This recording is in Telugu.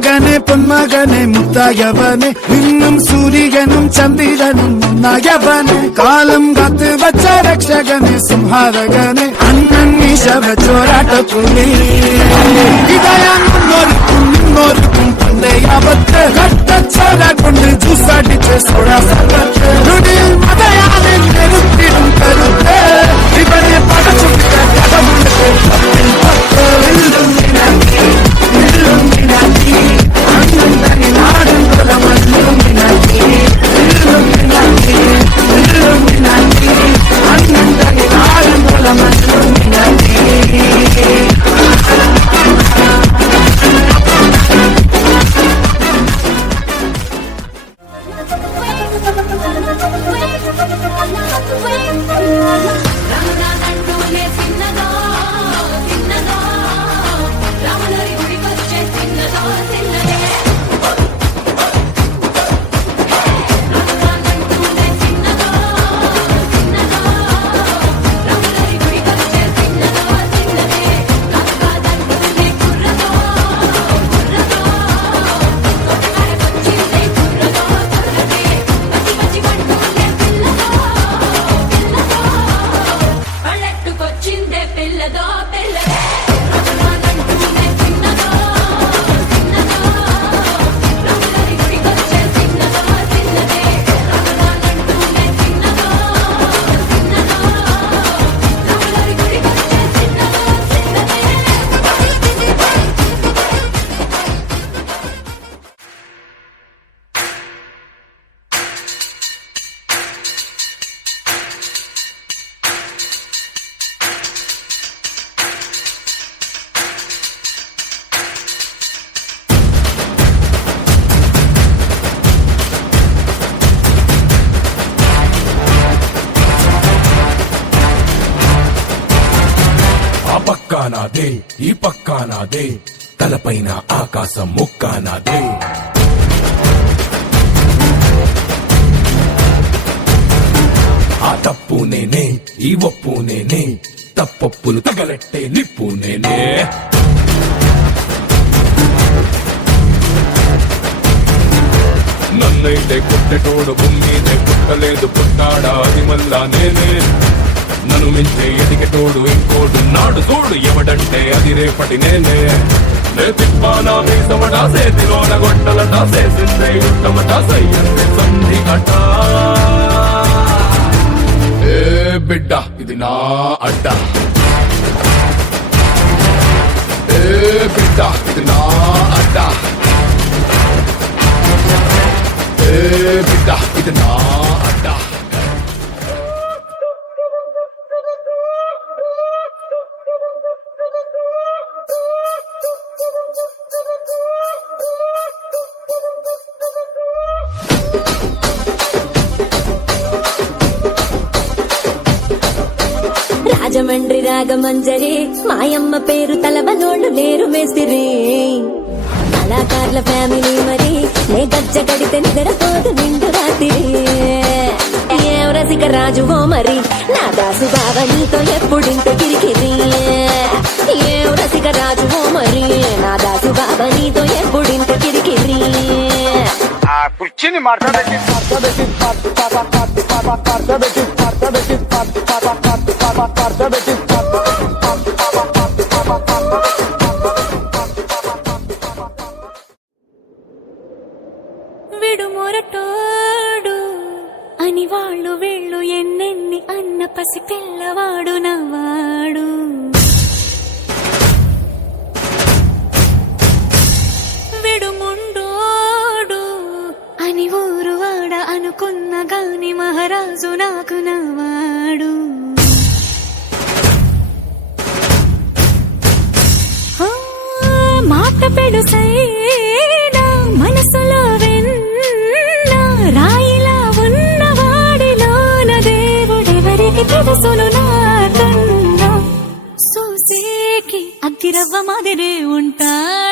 മകനെ പൊന്മകനെ മുത്തായവനെ നിന്നും സൂര്യനും ചന്ദ്രനും ഒന്നായവനെ കാലം കാത്ത് വച്ച രക്ഷകനെ സംഹാരകനെ അണ്ണൻ ശവച്ചോരാട്ടപ്പുള്ളി ഇതയാന്നോർക്കും പണ്ടയാവത്ത് കട്ടച്ചോര കൊണ്ട് ജ്യൂസടിച്ച് സോഡാ സർവത്ത് നുടിയിൽ മതയാനെ നെരുത്തിടും കരുത്ത് ഇവനെ പടച്ചുട്ട കടമുണ്ട് నాదే ఈ పక్కా నాదే తలపైన ఆకాశం ముక్కా నాదే ఆ తప్పు నేనే ఈ ఒప్పు నేనే తప్పొప్పులు తగలెట్టే నిప్పు నేనే నన్నైతే కుట్టెటోడు భూమిదే పుట్టలేదు పుట్టాడా అది మళ్ళా నేనే నన్ను మించే ఎదిగేటోడు ఇంకోడు నాడు తోడు ఎవడంటే అది రేపటి నేనే తిప్పానా మీసమటా సేతిలోన గొట్టలటా సేసిందే యుట్టమటా సయ్యందే సంధి గట ఏ బిడ్డ ఇది నా అడ్డ ఏ బిడ్డ ఇది నా అడ్డ ఏ బిడ్డ ఇది నా అడ్డ రాజమండ్రి రాగమంజరి మాయమ్మ పేరు తలవనోళ్ళు లేరు మేస్తిరి కళాకారుల ఫ్యామిలీ మరి నే గజ్జ గడితే నిద్రపోదు నిండు రాత్రి ఏం రసిక రాజువో మరి నా దాసు బావ నీతో ఎప్పుడింత కిరికిరి ఏం రసిక రాజువో మరి నా దాసు బావ నీతో ఎప్పుడింత కిరికిరి కుర్చీని మాట్లాడేసి విడుమొరటోడు అని వాళ్ళు వీళ్ళు ఎన్నెన్ని అన్న పసి పిల్లవాడు నవ్వాడు విడుముండోడు అని ఊరు వాడ అనుకున్న గాని మహారాజు నాకు నవ్వాడు మాట పెడుసైనా మనసులో వెన్న రాయిలా ఉన్నవాడిలో చూపుకి తెలుసును నాకన్నా చూసేకి అగ్గిరవ్వ మాదిరే ఉంటాడు.